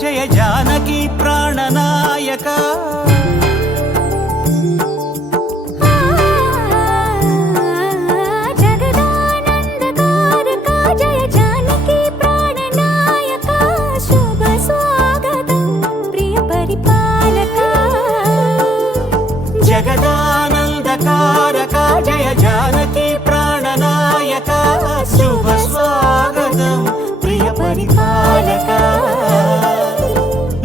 జయ జానకి ప్రాణనాయక జగదానందకారక జయ జానకి ప్రాణనాయక శుభ స్వాగతం ప్రియ పరిపాలక జగదానందకారక జయ జానకి ప్రాణనాయక శుభ స్వాగతం ప్రియ పరిపాలక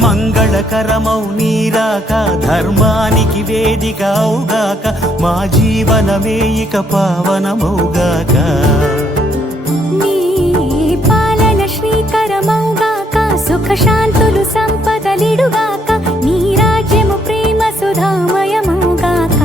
మంగళకరమౌ నీరాక ధర్మానికి వేదిక అవుగాక మా జీవనమే ఇక పావనమౌగాక నీ పాలన శ్రీకరమౌగాక సుఖ శాంతులు సంపదలిడుగాక నీ రాజ్యము ప్రేమ సుధామయమౌగాక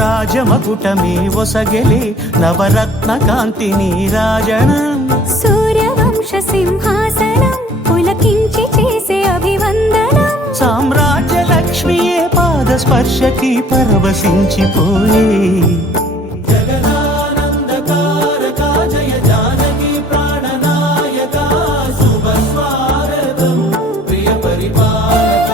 రాజమకుటమే ఒసగెలే నవరత్న కాంతి నీరాజనం సూర్యవంశ సింహాసనం పులకించి చేసే అభివందనం సామ్రాజ్య లక్ష్మియే పాద స్పర్శకి పరవశించిపోయే జగదానందకారక జయ జానకి ప్రాణనాయక శుభ స్వాగతం ప్రియ పరిపాలక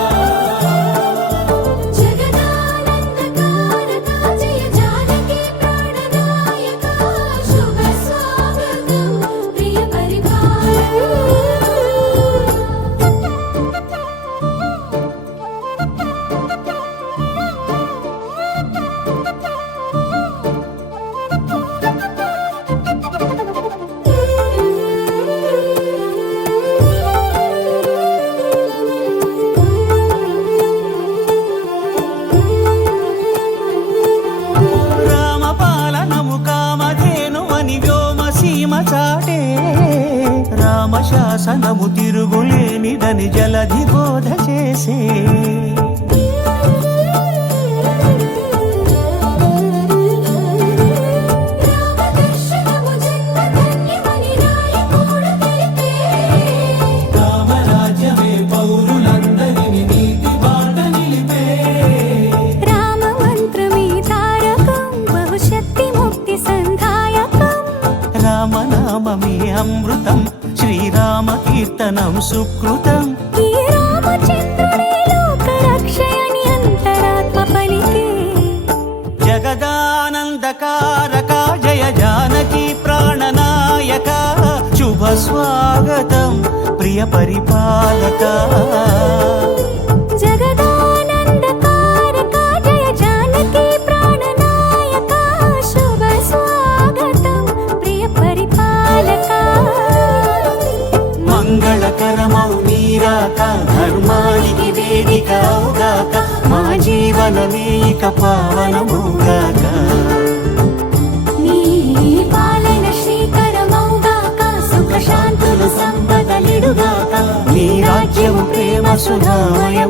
రామశాసనము తిరుగులేనిదని జలధి బోధ చేసే రామరాజ్యమే పౌరులందరిని నీతి బాట నిలిపే రామ మంత్రమే తారకం బహుశక్తి ముక్తి సంధాయకం రామనామమే అమృతం శ్రీరామ కీర్తనం సుకృతం ఈ రామచంద్రుడే లోక రక్షయని అంతరాత్మ పలికే జగదానందకారక జయ జానకి ప్రాణనాయక శుభ స్వాగతం ప్రియ పరిపాలక జగదానందకారక జయ జానకి ప్రాణనాయక శుభ స్వాగతం ప్రియ పరిపాలక మంగళకరమౌ నీరాక ధర్మానికి వేదిక అవుగాక మా జీవనమే ఇక పావనమౌగాక నీ పాలన శ్రీకరమౌగాక సుఖ శాంతులు సంపదలిడుగాక నీ రాజ్యము ప్రేమ సుధామయ